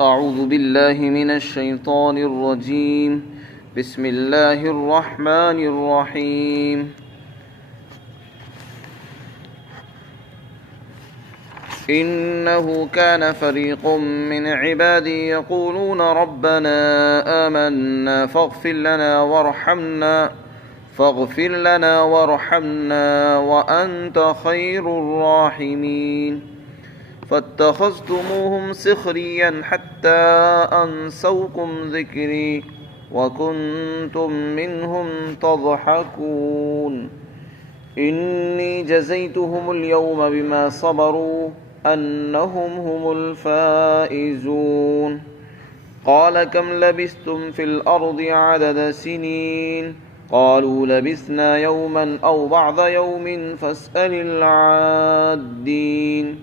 اعوذ باللہ من الشیطان الرجیم بسم اللہ الرحمن الرحیم إنه كان فريق من عبادي يقولون ربنا آمنا فاغفر لنا وارحمنا وأنت خير الراحمين فاتخذتموهم سخريا حتى أنسوكم ذكري وكنتم منهم تضحكون إني جزيتهم اليوم بما صبروا أنهم هم الفائزون قال كم لبثتم في الأرض عدد سنين قالوا لبثنا يوما أو بعض يوم فاسأل العادين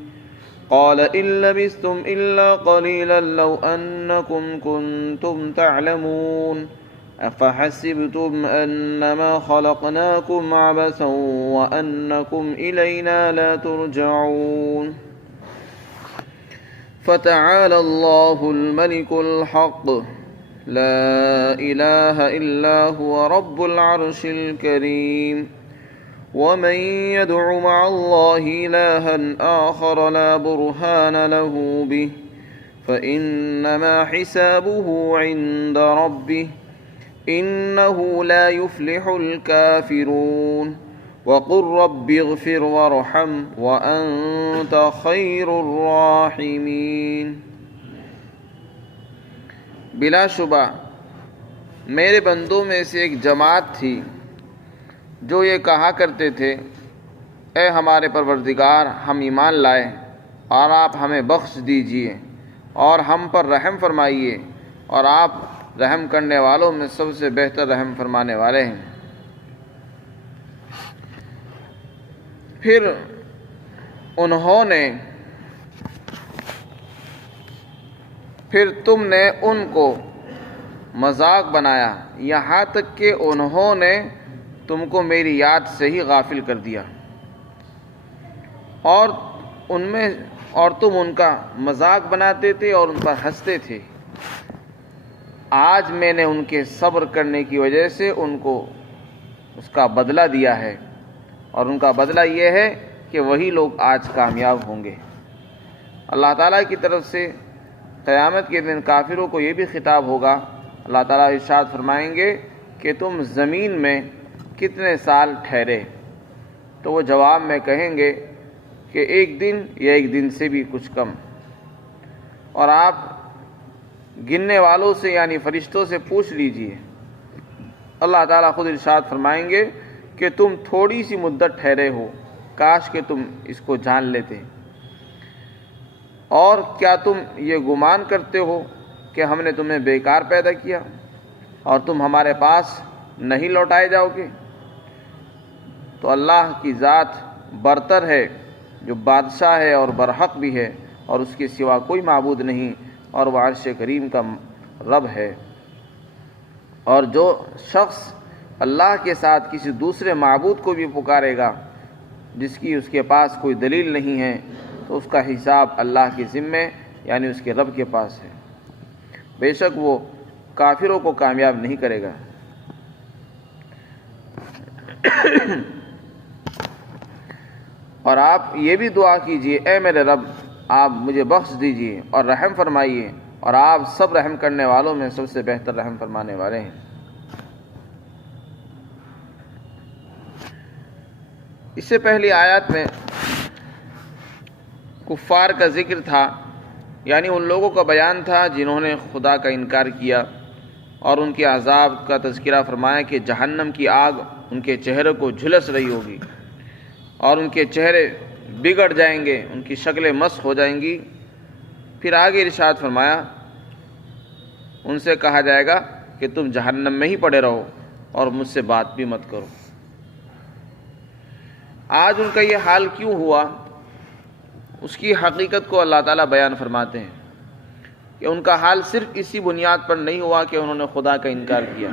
قال إن لبثتم إلا قليلا لو أنكم كنتم تعلمون أفحسبتم أنما خلقناكم عبثا وأنكم إلينا لا ترجعون فتعالى الله الملك الحق لا إله إلا هو رب العرش الكريم ومن يدع مع الله إلها آخر لا برهان له به فإنما حسابه عند ربه إنه لا يفلح الكافرون وقل رب اغفر وارحم وأنت خير الراحمين بلا شبہ میرے بندوں میں سے ایک جماعت تھی جو یہ کہا کرتے تھے، اے ہمارے پروردگار، ہم ایمان لائے اور آپ ہمیں بخش دیجئے اور ہم پر رحم فرمائیے، اور آپ رحم کرنے والوں میں سب سے بہتر رحم فرمانے والے ہیں۔ پھر تم نے ان کو مذاق بنایا، یہاں تک کہ انہوں نے تم کو میری یاد سے ہی غافل کر دیا، اور تم ان کا مذاق بناتے تھے اور ان پر ہنستے تھے۔ آج میں نے ان کے صبر کرنے کی وجہ سے ان کو اس کا بدلہ دیا ہے، اور ان کا بدلہ یہ ہے کہ وہی لوگ آج کامیاب ہوں گے۔ اللہ تعالیٰ کی طرف سے قیامت کے دن کافروں کو یہ بھی خطاب ہوگا۔ اللہ تعالیٰ ارشاد فرمائیں گے کہ تم زمین میں کتنے سال ٹھہرے؟ تو وہ جواب میں کہیں گے کہ ایک دن یا ایک دن سے بھی کچھ کم۔ اور آپ گننے والوں سے یعنی فرشتوں سے پوچھ لیجئے، اللہ تعالیٰ خود ارشاد فرمائیں گے کہ تم تھوڑی سی مدت ٹھہرے ہو، کاش کہ تم اس کو جان لیتے۔ اور کیا تم یہ گمان کرتے ہو کہ ہم نے تمہیں بیکار پیدا کیا اور تم ہمارے پاس نہیں لوٹائے جاؤ گے؟ تو اللہ کی ذات برتر ہے، جو بادشاہ ہے اور برحق بھی ہے، اور اس کے سوا کوئی معبود نہیں، اور وہ عرش کریم کا رب ہے۔ اور جو شخص اللہ کے ساتھ کسی دوسرے معبود کو بھی پکارے گا جس کی اس کے پاس کوئی دلیل نہیں ہے، تو اس کا حساب اللہ کے ذمے یعنی اس کے رب کے پاس ہے، بے شک وہ کافروں کو کامیاب نہیں کرے گا۔ اور آپ یہ بھی دعا کیجئے، اے میرے رب، آپ مجھے بخش دیجئے اور رحم فرمائیے، اور آپ سب رحم کرنے والوں میں سب سے بہتر رحم فرمانے والے ہیں۔ اس سے پہلی آیات میں کفار کا ذکر تھا، یعنی ان لوگوں کا بیان تھا جنہوں نے خدا کا انکار کیا، اور ان کے عذاب کا تذکرہ فرمایا کہ جہنم کی آگ ان کے چہرے کو جھلس رہی ہوگی، اور ان کے چہرے بگڑ جائیں گے، ان کی شکلیں مسخ ہو جائیں گی۔ پھر آگے ارشاد فرمایا، ان سے کہا جائے گا کہ تم جہنم میں ہی پڑے رہو اور مجھ سے بات بھی مت کرو۔ آج ان کا یہ حال کیوں ہوا، اس کی حقیقت کو اللہ تعالیٰ بیان فرماتے ہیں کہ ان کا حال صرف اسی بنیاد پر نہیں ہوا کہ انہوں نے خدا کا انکار کیا،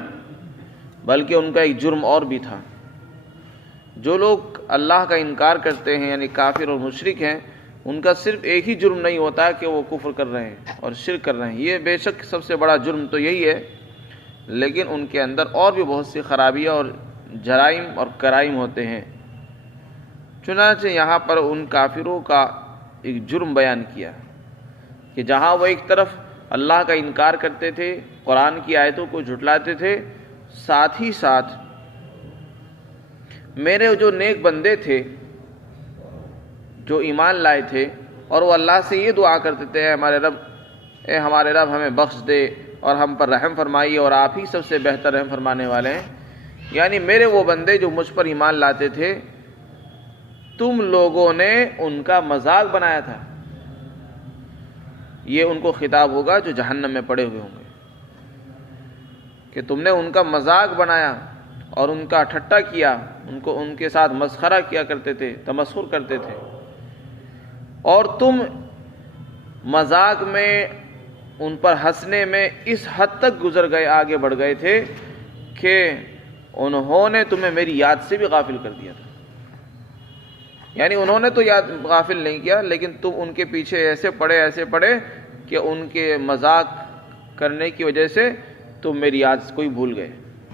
بلکہ ان کا ایک جرم اور بھی تھا۔ جو لوگ اللہ کا انکار کرتے ہیں یعنی کافر اور مشرک ہیں، ان کا صرف ایک ہی جرم نہیں ہوتا کہ وہ کفر کر رہے ہیں اور شرک کر رہے ہیں، یہ بے شک سب سے بڑا جرم تو یہی ہے، لیکن ان کے اندر اور بھی بہت سی خرابیاں اور جرائم اور کرائم ہوتے ہیں۔ چنانچہ یہاں پر ان کافروں کا ایک جرم بیان کیا کہ جہاں وہ ایک طرف اللہ کا انکار کرتے تھے، قرآن کی آیتوں کو جھٹلاتے تھے، ساتھ ہی ساتھ میرے جو نیک بندے تھے جو ایمان لائے تھے اور وہ اللہ سے یہ دعا کرتے تھے، اے ہمارے رب ہمیں بخش دے اور ہم پر رحم فرمائیے اور آپ ہی سب سے بہتر رحم فرمانے والے ہیں، یعنی میرے وہ بندے جو مجھ پر ایمان لاتے تھے، تم لوگوں نے ان کا مذاق بنایا تھا۔ یہ ان کو خطاب ہوگا جو جہنم میں پڑے ہوئے ہوں گے کہ تم نے ان کا مذاق بنایا اور ان کا ٹھٹا کیا، ان کے ساتھ مسخرہ کیا کرتے تھے، تمسخر کرتے تھے، اور تم مذاق میں ان پر ہنسنے میں اس حد تک گزر گئے، آگے بڑھ گئے تھے کہ انہوں نے تمہیں میری یاد سے بھی غافل کر دیا تھا۔ یعنی انہوں نے تو یاد غافل نہیں کیا، لیکن تم ان کے پیچھے ایسے پڑے کہ ان کے مذاق کرنے کی وجہ سے تم میری یاد کو ہی بھول گئے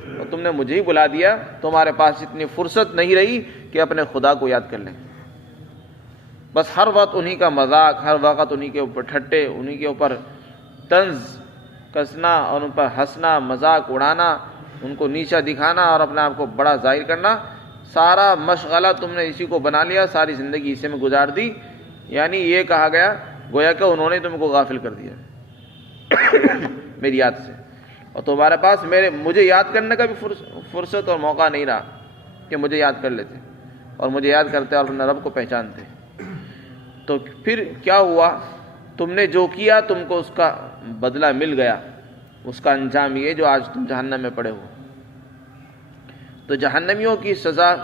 اور تم نے مجھے ہی بلا دیا، تمہارے پاس اتنی فرصت نہیں رہی کہ اپنے خدا کو یاد کر لیں۔ بس ہر وقت انہی کا مذاق، ہر وقت انہی کے اوپر ٹھٹے، انہی کے اوپر طنز کسنا اور ان پر ہنسنا، مذاق اڑانا، ان کو نیچا دکھانا اور اپنے آپ کو بڑا ظاہر کرنا، سارا مشغلہ تم نے اسی کو بنا لیا، ساری زندگی اسی میں گزار دی۔ یعنی یہ کہا گیا گویا کہ انہوں نے تم کو غافل کر دیا میری یاد سے، اور تمہارے پاس مجھے یاد کرنے کا بھی فرصت اور موقع نہیں رہا کہ مجھے یاد کر لیتے اور مجھے یاد کرتے اور اپنے رب کو پہچانتے۔ تو پھر کیا ہوا؟ تم نے جو کیا تم کو اس کا بدلہ مل گیا، اس کا انجام یہ جو آج تم جہنم میں پڑے ہو۔ تو جہنمیوں کی سزا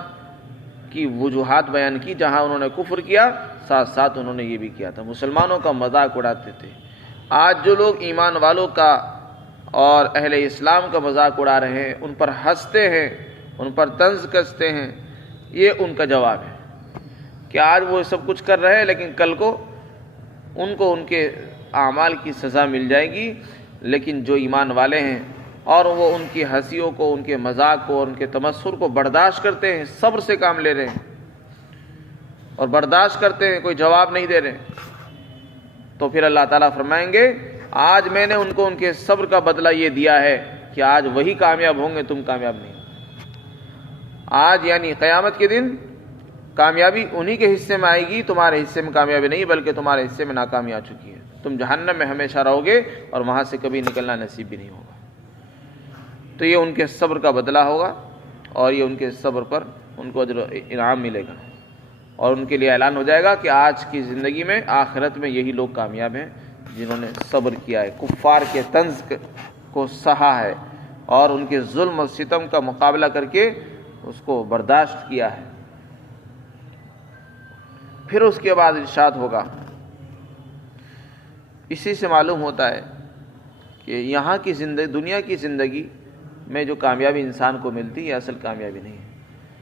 کی وجوہات بیان کی، جہاں انہوں نے کفر کیا ساتھ ساتھ انہوں نے یہ بھی کیا تھا، مسلمانوں کا مذاق اڑاتے تھے۔ آج جو لوگ ایمان والوں کا اور اہل اسلام کا مذاق اڑا رہے ہیں، ان پر ہنستے ہیں، ان پر طنز کستے ہیں، یہ ان کا جواب ہے کہ آج وہ سب کچھ کر رہے ہیں، لیکن کل کو ان کے اعمال کی سزا مل جائے گی۔ لیکن جو ایمان والے ہیں اور وہ ان کی ہنسیوں کو، ان کے مذاق کو اور ان کے تمسخر کو برداشت کرتے ہیں، صبر سے کام لے رہے ہیں اور برداشت کرتے ہیں، کوئی جواب نہیں دے رہے، تو پھر اللہ تعالیٰ فرمائیں گے آج میں نے ان کو ان کے صبر کا بدلہ یہ دیا ہے کہ آج وہی کامیاب ہوں گے، تم کامیاب نہیں۔ آج یعنی قیامت کے دن کامیابی انہی کے حصے میں آئے گی، تمہارے حصے میں کامیابی نہیں، بلکہ تمہارے حصے میں ناکامی آ چکی ہے۔ تم جہنم میں ہمیشہ رہو گے اور وہاں سے کبھی نکلنا نصیب بھی نہیں ہوگا۔ تو یہ ان کے صبر کا بدلہ ہوگا اور یہ ان کے صبر پر ان کو اجر و انعام ملے گا، اور ان کے لیے اعلان ہو جائے گا کہ آج کی زندگی میں، آخرت میں یہی لوگ کامیاب ہیں جنہوں نے صبر کیا ہے، کفار کے طنز کو سہا ہے اور ان کے ظلم و ستم کا مقابلہ کر کے اس کو برداشت کیا ہے۔ پھر اس کے بعد ارشاد ہوگا، اسی سے معلوم ہوتا ہے کہ یہاں کی زندگی، دنیا کی زندگی میں جو کامیابی انسان کو ملتی ہے، یہ اصل کامیابی نہیں ہے۔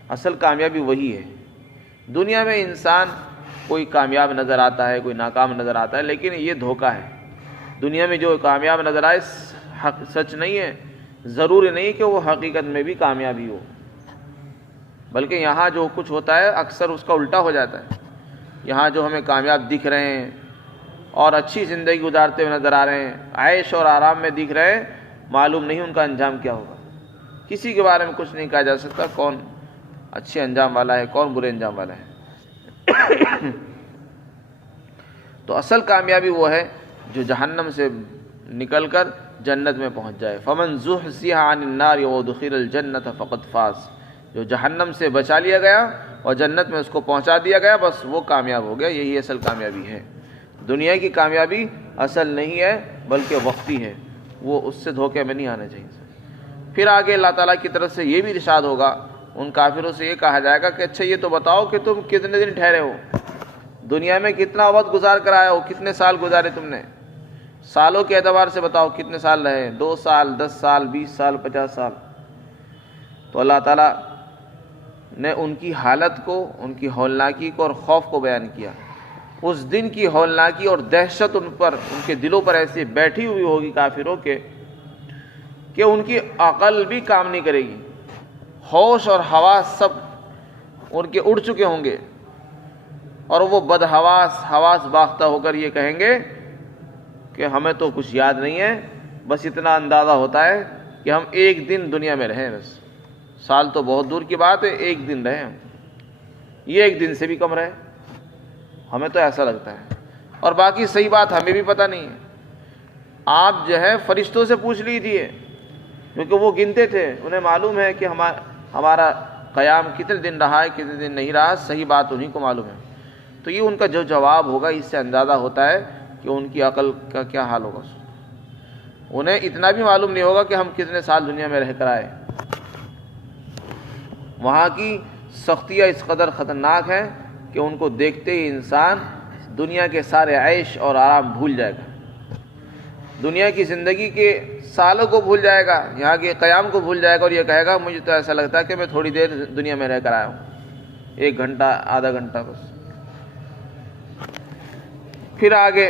اصل کامیابی وہی ہے۔ دنیا میں انسان کوئی کامیاب نظر آتا ہے، کوئی ناکام نظر آتا ہے، لیکن یہ دھوکہ ہے۔ دنیا میں جو کامیاب نظر آئے سچ نہیں ہے، ضروری نہیں کہ وہ حقیقت میں بھی کامیابی ہو، بلکہ یہاں جو کچھ ہوتا ہے اکثر اس کا الٹا ہو جاتا ہے۔ یہاں جو ہمیں کامیاب دکھ رہے ہیں اور اچھی زندگی گزارتے ہوئے نظر آ رہے ہیں، عیش اور آرام میں دکھ رہے ہیں، معلوم نہیں ان کا انجام کیا ہوگا۔ کسی کے بارے میں کچھ نہیں کہا جا سکتا کون اچھے انجام والا ہے، کون برے انجام والا ہے۔ تو اصل کامیابی وہ ہے جو جہنم سے نکل کر جنت میں پہنچ جائے۔ فمن زحزح عن النار وادخل الجنۃ فقد فاز، جو جہنم سے بچا لیا گیا اور جنت میں اس کو پہنچا دیا گیا، بس وہ کامیاب ہو گیا۔ یہی اصل کامیابی ہے۔ دنیا کی کامیابی اصل نہیں ہے بلکہ وقتی ہے، وہ اس سے دھوکے میں نہیں آنا چاہیے۔ پھر آگے اللہ تعالیٰ کی طرف سے یہ بھی ارشاد ہوگا، ان کافروں سے یہ کہا جائے گا کہ اچھا یہ تو بتاؤ کہ تم کتنے دن ٹھہرے ہو، دنیا میں کتنا وقت گزار کر آئے ہو، کتنے سال گزارے تم نے، سالوں کے اعتبار سے بتاؤ کتنے سال رہے، 2 سال، 10 سال، 20 سال، 50 سال۔ تو اللہ تعالیٰ نے ان کی حالت کو، ان کی ہولناکی کو اور خوف کو بیان کیا اس دن کی ہولناکی اور دہشت ان پر، ان کے دلوں پر ایسی بیٹھی ہوئی ہوگی کافروں کے کہ ان کی عقل بھی کام نہیں کرے گی، ہوش اور حواس سب ان کے اڑ چکے ہوں گے، اور وہ حواس باختہ ہو کر یہ کہیں گے کہ ہمیں تو کچھ یاد نہیں ہے، بس اتنا اندازہ ہوتا ہے کہ ہم ایک دن دنیا میں رہیں، بس سال تو بہت دور کی بات ہے، ایک دن رہیں ہم، یہ ایک دن سے بھی کم رہے، ہمیں تو ایسا لگتا ہے، اور باقی صحیح بات ہمیں بھی پتہ نہیں ہے۔ آپ جو ہے فرشتوں سے پوچھ لیجیے، کیونکہ وہ گنتے تھے، انہیں معلوم ہے کہ ہمارا قیام کتنے دن رہا ہے، کتنے دن نہیں رہا، صحیح بات انہیں کو معلوم ہے۔ تو یہ ان کا جو جواب ہوگا، اس سے اندازہ ہوتا ہے کہ ان کی عقل کا کیا حال ہوگا۔ انہیں اتنا بھی معلوم نہیں ہوگا کہ ہم کتنے سال دنیا میں رہ کر آئے۔ وہاں کی سختیاں اس قدر خطرناک ہیں کہ ان کو دیکھتے ہی انسان دنیا کے سارے عیش اور آرام بھول جائے گا، دنیا کی زندگی کے سالوں کو بھول جائے گا، یہاں کے قیام کو بھول جائے گا، اور یہ کہے گا مجھے تو ایسا لگتا ہے کہ میں تھوڑی دیر دنیا میں رہ کر آیا ہوں، 1 گھنٹہ آدھا گھنٹہ بس۔ پھر آگے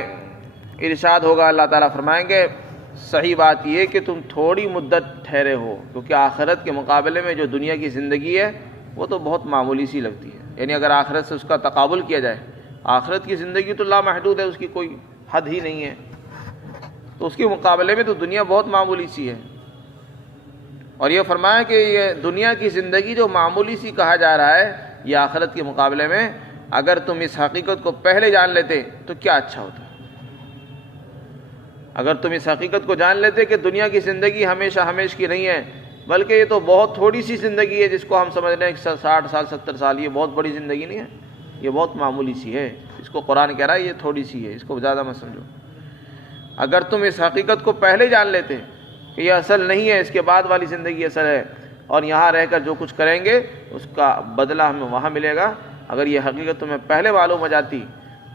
ارشاد ہوگا، اللہ تعالیٰ فرمائیں گے صحیح بات یہ کہ تم تھوڑی مدت ٹھہرے ہو، کیونکہ آخرت کے مقابلے میں جو دنیا کی زندگی ہے وہ تو بہت معمولی سی لگتی ہے، یعنی اگر آخرت سے اس کا تقابل کیا جائے، آخرت کی زندگی تو لامحدود ہے، اس کی کوئی حد ہی نہیں ہے، تو اس کے مقابلے میں تو دنیا بہت معمولی سی ہے۔ اور یہ فرمایا کہ یہ دنیا کی زندگی جو معمولی سی کہا جا رہا ہے، یہ آخرت کے مقابلے میں اگر تم اس حقیقت کو پہلے جان لیتے تو کیا اچھا ہوتا۔ اگر تم اس حقیقت کو جان لیتے کہ دنیا کی زندگی ہمیشہ ہمیش کی نہیں ہے، بلکہ یہ تو بہت تھوڑی سی زندگی ہے جس کو ہم سمجھ رہے ہیں 60 سال 70 سال، یہ بہت بڑی زندگی نہیں ہے، یہ بہت معمولی سی ہے، اس کو قرآن کہہ رہا ہے یہ تھوڑی سی ہے، اس کو زیادہ مت سمجھو۔ اگر تم اس حقیقت کو پہلے جان لیتے کہ یہ اصل نہیں ہے، اس کے بعد والی زندگی اصل ہے، اور یہاں رہ کر جو کچھ کریں گے اس کا بدلہ ہمیں وہاں ملے گا، اگر یہ حقیقت تمہیں پہلے معلوم ہو جاتی،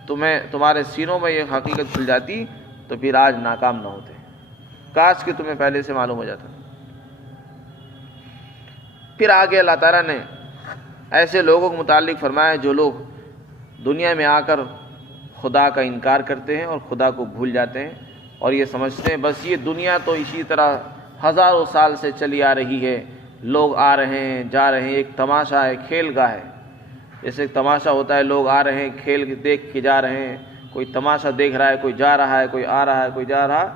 تمہارے سینوں میں یہ حقیقت کھل جاتی، تو پھر آج ناکام نہ ہوتے، کاش کہ تمہیں پہلے سے معلوم ہو جاتا۔ پھر آگے اللہ تعالیٰ نے ایسے لوگوں کے متعلق فرمایا جو لوگ دنیا میں آ کر خدا کا انکار کرتے ہیں اور خدا کو بھول جاتے ہیں، اور یہ سمجھتے ہیں بس یہ دنیا تو اسی طرح ہزاروں سال سے چلی آ رہی ہے، لوگ آ رہے ہیں جا رہے ہیں، ایک تماشا ہے، کھیل گاہ ہے، جیسے ایک تماشا ہوتا ہے، لوگ آ رہے ہیں کھیل دیکھ کے جا رہے ہیں، کوئی تماشا دیکھ رہا ہے، کوئی جا رہا ہے، کوئی آ رہا ہے، کوئی جا رہا،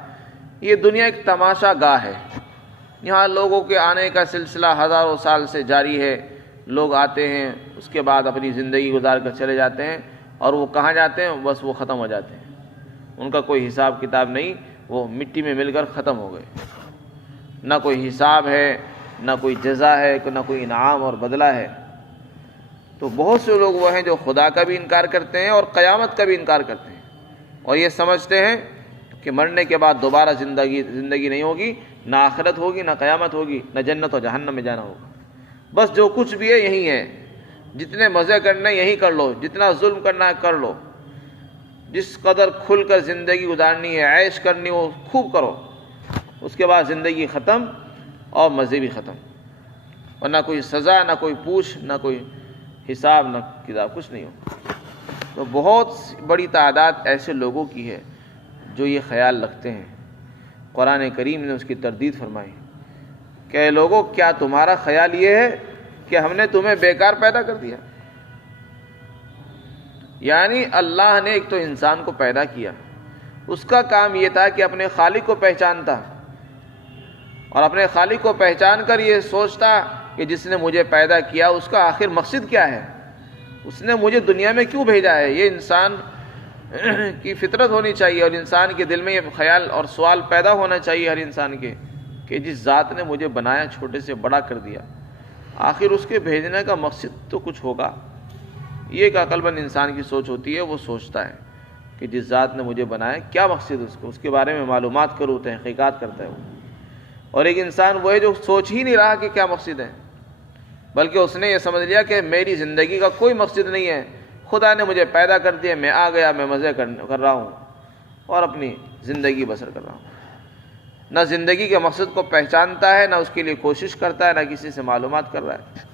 یہ دنیا ایک تماشا گاہ ہے، یہاں لوگوں کے آنے کا سلسلہ ہزاروں سال سے جاری ہے، لوگ آتے ہیں اس کے بعد اپنی زندگی گزار کر چلے جاتے ہیں، اور وہ کہاں جاتے ہیں، بس وہ ختم ہو جاتے ہیں، ان کا کوئی حساب کتاب نہیں، وہ مٹی میں مل کر ختم ہو گئے، نہ کوئی حساب ہے، نہ کوئی جزا ہے، نہ کوئی انعام اور بدلہ ہے۔ تو بہت سے لوگ وہ ہیں جو خدا کا بھی انکار کرتے ہیں اور قیامت کا بھی انکار کرتے ہیں، اور یہ سمجھتے ہیں کہ مرنے کے بعد دوبارہ زندگی نہیں ہوگی، نہ آخرت ہوگی، نہ قیامت ہوگی، نہ جنت و جہنم میں جانا ہوگا، بس جو کچھ بھی ہے یہی ہے، جتنے مزے کرنے یہی کر لو، جتنا ظلم کرنا ہے کر لو، جس قدر کھل کر زندگی گزارنی ہے، عیش کرنی ہو خوب کرو، اس کے بعد زندگی ختم اور مزے بھی ختم، اور نہ کوئی سزا، نہ کوئی پوچھ، نہ کوئی حساب، نہ کتاب، کچھ نہیں ہو۔ تو بہت بڑی تعداد ایسے لوگوں کی ہے جو یہ خیال رکھتے ہیں، قرآن کریم نے اس کی تردید فرمائی کہ لوگوں کیا تمہارا خیال یہ ہے کہ ہم نے تمہیں بیکار پیدا کر دیا؟ یعنی اللہ نے ایک تو انسان کو پیدا کیا، اس کا کام یہ تھا کہ اپنے خالق کو پہچانتا، اور اپنے خالق کو پہچان کر یہ سوچتا کہ جس نے مجھے پیدا کیا اس کا آخر مقصد کیا ہے، اس نے مجھے دنیا میں کیوں بھیجا ہے۔ یہ انسان کی فطرت ہونی چاہیے، اور انسان کے دل میں یہ خیال اور سوال پیدا ہونا چاہیے ہر انسان کے کہ جس ذات نے مجھے بنایا، چھوٹے سے بڑا کر دیا، آخر اس کے بھیجنے کا مقصد تو کچھ ہوگا۔ یہ ایک عقل مند انسان کی سوچ ہوتی ہے، وہ سوچتا ہے کہ جس ذات نے مجھے بنایا کیا مقصد اس کے بارے میں معلومات کروں، تحقیقات کرتا ہے وہ۔ اور ایک انسان وہ ہے جو سوچ ہی نہیں رہا کہ کیا مقصد ہے، بلکہ اس نے یہ سمجھ لیا کہ میری زندگی کا کوئی مقصد نہیں ہے، خدا نے مجھے پیدا کر دیا، میں آ گیا، میں مزے کر رہا ہوں اور اپنی زندگی بسر کر رہا ہوں، نہ زندگی کے مقصد کو پہچانتا ہے، نہ اس کے لیے کوشش کرتا ہے، نہ کسی سے معلومات کر رہا ہے۔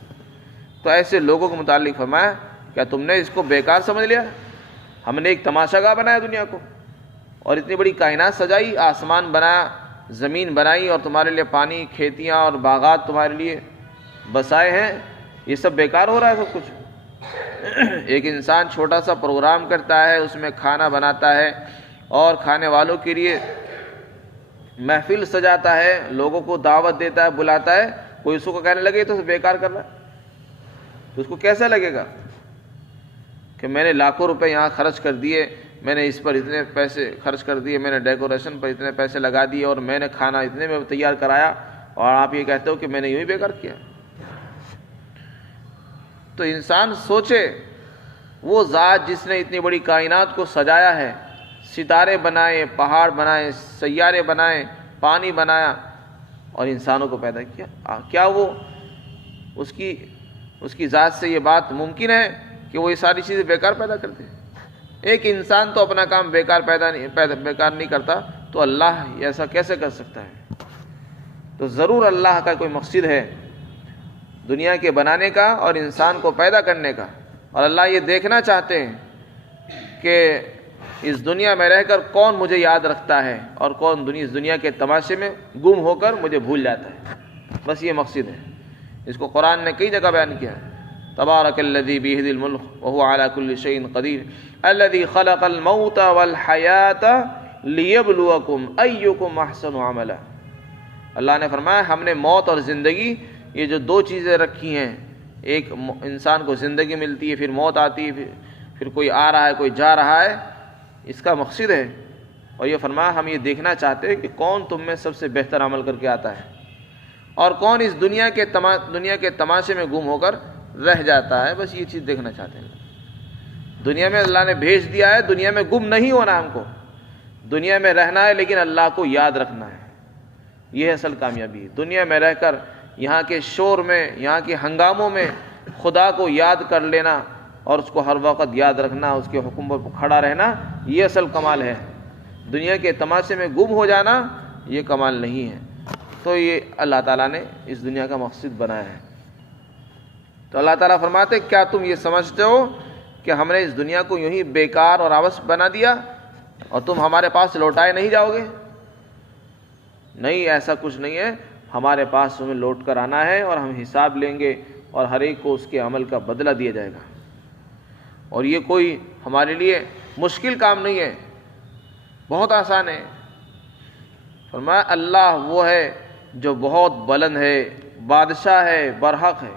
تو ایسے لوگوں کے متعلق فرمایا کیا تم نے اس کو بیکار سمجھ لیا؟ ہم نے ایک تماشا گاہ بنایا دنیا کو، اور اتنی بڑی کائنات سجائی، آسمان بنایا، زمین بنائی، اور تمہارے لیے پانی، کھیتیاں اور باغات تمہارے لیے بسائے ہیں، یہ سب بیکار ہو رہا ہے سب کچھ۔ ایک انسان چھوٹا سا پروگرام کرتا ہے، اس میں کھانا بناتا ہے اور کھانے والوں کے لیے محفل سجاتا ہے، لوگوں کو دعوت دیتا ہے، بلاتا ہے، کوئی اس کو کہنے لگے تو بیکار کر رہا ہے، تو اس کو کیسا لگے گا کہ میں نے لاکھوں روپے یہاں خرچ کر دیے، میں نے اس پر اتنے پیسے خرچ کر دیے، میں نے ڈیکوریشن پر اتنے پیسے لگا دیے، اور میں نے کھانا اتنے میں تیار کرایا، اور آپ یہ کہتے ہو کہ میں نے یوں ہی بیکار کیا۔ تو انسان سوچے، وہ ذات جس نے اتنی بڑی کائنات کو سجایا ہے، ستارے بنائے، پہاڑ بنائے، سیارے بنائے، پانی بنایا اور انسانوں کو پیدا کیا، کیا وہ اس کی ذات سے یہ بات ممکن ہے کہ وہ یہ ساری چیزیں بیکار پیدا کرتے ہیں؟ ایک انسان تو اپنا کام بیکار نہیں کرتا، تو اللہ ایسا کیسے کر سکتا ہے؟ تو ضرور اللہ کا کوئی مقصد ہے دنیا کے بنانے کا اور انسان کو پیدا کرنے کا، اور اللہ یہ دیکھنا چاہتے ہیں کہ اس دنیا میں رہ کر کون مجھے یاد رکھتا ہے اور کون اس دنیا کے تماشے میں گم ہو کر مجھے بھول جاتا ہے، بس یہ مقصد ہے۔ اس کو قرآن نے کئی جگہ بیان کیا ہے، تبارک الذی بیہ الملک وہو علی کل شیء قدیر الذی خلق الموت والحیاۃ لیبلوکم ایکم احسن عملا۔ اللہ نے فرمایا ہم نے موت اور زندگی، یہ جو دو چیزیں رکھی ہیں، ایک انسان کو زندگی ملتی ہے، پھر موت آتی ہے، پھر کوئی آ رہا ہے، کوئی جا رہا ہے، اس کا مقصد ہے۔ اور یہ فرمایا ہم یہ دیکھنا چاہتے ہیں کہ کون تم میں سب سے بہتر عمل کر کے آتا ہے اور کون اس دنیا کے تماشے میں گم ہو کر رہ جاتا ہے، بس یہ چیز دیکھنا چاہتے ہیں۔ دنیا میں اللہ نے بھیج دیا ہے، دنیا میں گم نہیں ہونا، ہم کو دنیا میں رہنا ہے لیکن اللہ کو یاد رکھنا ہے، یہ اصل کامیابی ہے۔ دنیا میں رہ کر یہاں کے شور میں، یہاں کے ہنگاموں میں خدا کو یاد کر لینا اور اس کو ہر وقت یاد رکھنا، اس کے حکم پر کھڑا رہنا، یہ اصل کمال ہے۔ دنیا کے تماشے میں گم ہو جانا یہ کمال نہیں ہے۔ تو یہ اللہ تعالیٰ نے اس دنیا کا مقصد بنایا ہے۔ تو اللہ تعالیٰ فرماتے کیا تم یہ سمجھتے ہو کہ ہم نے اس دنیا کو یوں ہی بیکار اور عبث بنا دیا اور تم ہمارے پاس لوٹائے نہیں جاؤ گے؟ نہیں، ایسا کچھ نہیں ہے، ہمارے پاس تمہیں لوٹ کر آنا ہے اور ہم حساب لیں گے اور ہر ایک کو اس کے عمل کا بدلہ دیا جائے گا۔ اور یہ کوئی ہمارے لیے مشکل کام نہیں ہے، بہت آسان ہے۔ فرمایا اللہ وہ ہے جو بہت بلند ہے، بادشاہ ہے، برحق ہے،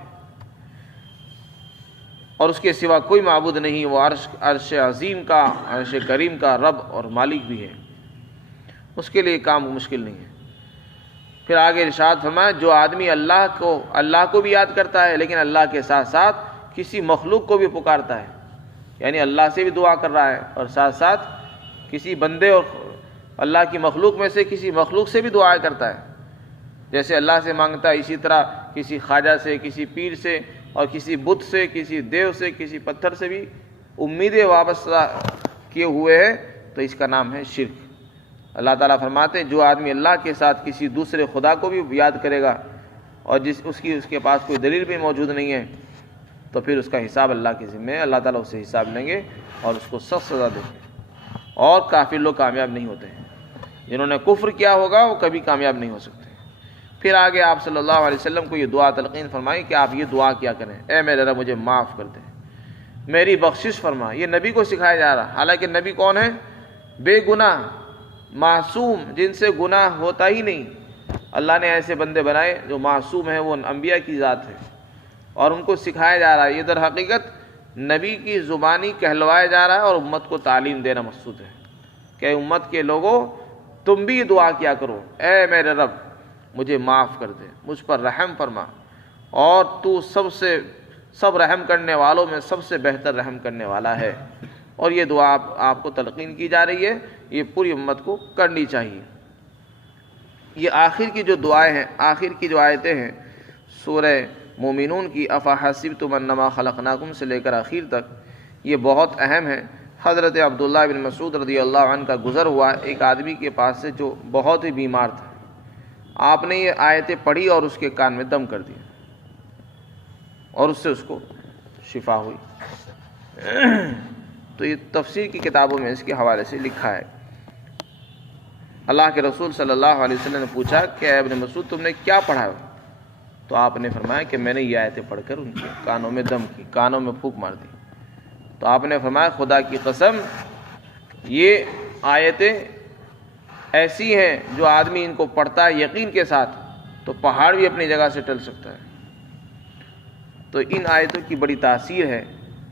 اور اس کے سوا کوئی معبود نہیں، وہ عرش عظیم کا، عرش کریم کا رب اور مالک بھی ہے، اس کے لیے کام مشکل نہیں ہے۔ پھر آگے ارشاد فرمایا جو آدمی اللہ کو بھی یاد کرتا ہے لیکن اللہ کے ساتھ ساتھ کسی مخلوق کو بھی پکارتا ہے، یعنی اللہ سے بھی دعا کر رہا ہے اور ساتھ ساتھ کسی بندے اور اللہ کی مخلوق میں سے کسی مخلوق سے بھی دعا کرتا ہے، جیسے اللہ سے مانگتا ہے اسی طرح کسی خواجہ سے، کسی پیر سے اور کسی بت سے، کسی دیو سے، کسی پتھر سے بھی امیدیں وابستہ کیے ہوئے ہے، تو اس کا نام ہے شرک۔ اللہ تعالیٰ فرماتے ہیں جو آدمی اللہ کے ساتھ کسی دوسرے خدا کو بھی یاد کرے گا اور اس کے پاس کوئی دلیل بھی موجود نہیں ہے، تو پھر اس کا حساب اللہ کے ذمہ ہے، اللہ تعالیٰ اس سے حساب لیں گے اور اس کو سخت سزا دیں گے۔ اور کافر لوگ کامیاب نہیں ہوتے ہیں، جنہوں نے کفر کیا ہوگا وہ کبھی کامیاب نہیں ہو سکتے۔ پھر آگے آپ صلی اللہ علیہ وسلم کو یہ دعا تلقین فرمائی کہ آپ یہ دعا کیا کریں، اے میرے رب مجھے معاف کر دے، میری بخشش فرما۔ یہ نبی کو سکھایا جا رہا، حالانکہ نبی کون ہے؟ بے گناہ، معصوم، جن سے گناہ ہوتا ہی نہیں۔ اللہ نے ایسے بندے بنائے جو معصوم ہیں، وہ انبیاء کی ذات ہے، اور ان کو سکھایا جا رہا ہے۔ یہ در حقیقت نبی کی زبانی کہلوایا جا رہا ہے اور امت کو تعلیم دینا مقصود ہے کہ امت کے لوگوں تم بھی دعا کیا کرو، اے میرے رب مجھے معاف کر دے، مجھ پر رحم فرما، اور تو سب رحم کرنے والوں میں سب سے بہتر رحم کرنے والا ہے۔ اور یہ دعا آپ کو تلقین کی جا رہی ہے، یہ پوری امت کو کرنی چاہیے۔ یہ آخر کی جو دعائیں ہیں، آخر کی جو آیتیں ہیں سورہ مومنون کی، افحسبتم انما خلقناکم سے لے کر آخر تک، یہ بہت اہم ہے۔ حضرت عبداللہ بن مسعود رضی اللہ عنہ کا گزر ہوا ایک آدمی کے پاس سے جو بہت ہی بیمار تھا، آپ نے یہ آیتیں پڑھی اور اس کے کان میں دم کر دیا اور اس سے اس کو شفا ہوئی۔ تو یہ تفسیر کی کتابوں میں اس کے حوالے سے لکھا ہے۔ اللہ کے رسول صلی اللہ علیہ وسلم نے پوچھا کہ اے ابن مسعود تم نے کیا پڑھا ہے؟ تو آپ نے فرمایا کہ میں نے یہ آیتیں پڑھ کر ان کے کانوں میں دم کی، کانوں میں پھونک مار دی۔ تو آپ نے فرمایا خدا کی قسم یہ آیتیں ایسی ہیں جو آدمی ان کو پڑھتا ہے یقین کے ساتھ تو پہاڑ بھی اپنی جگہ سے ٹل سکتا ہے۔ تو ان آیتوں کی بڑی تاثیر ہے۔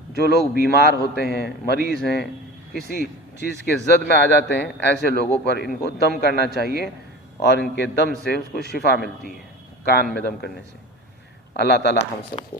جو لوگ بیمار ہوتے ہیں، مریض ہیں، کسی چیز کے زد میں آ جاتے ہیں، ایسے لوگوں پر ان کو دم کرنا چاہیے اور ان کے دم سے اس کو شفا ملتی ہے، کان میں دم کرنے سے۔ اللہ تعالی ہم سب کو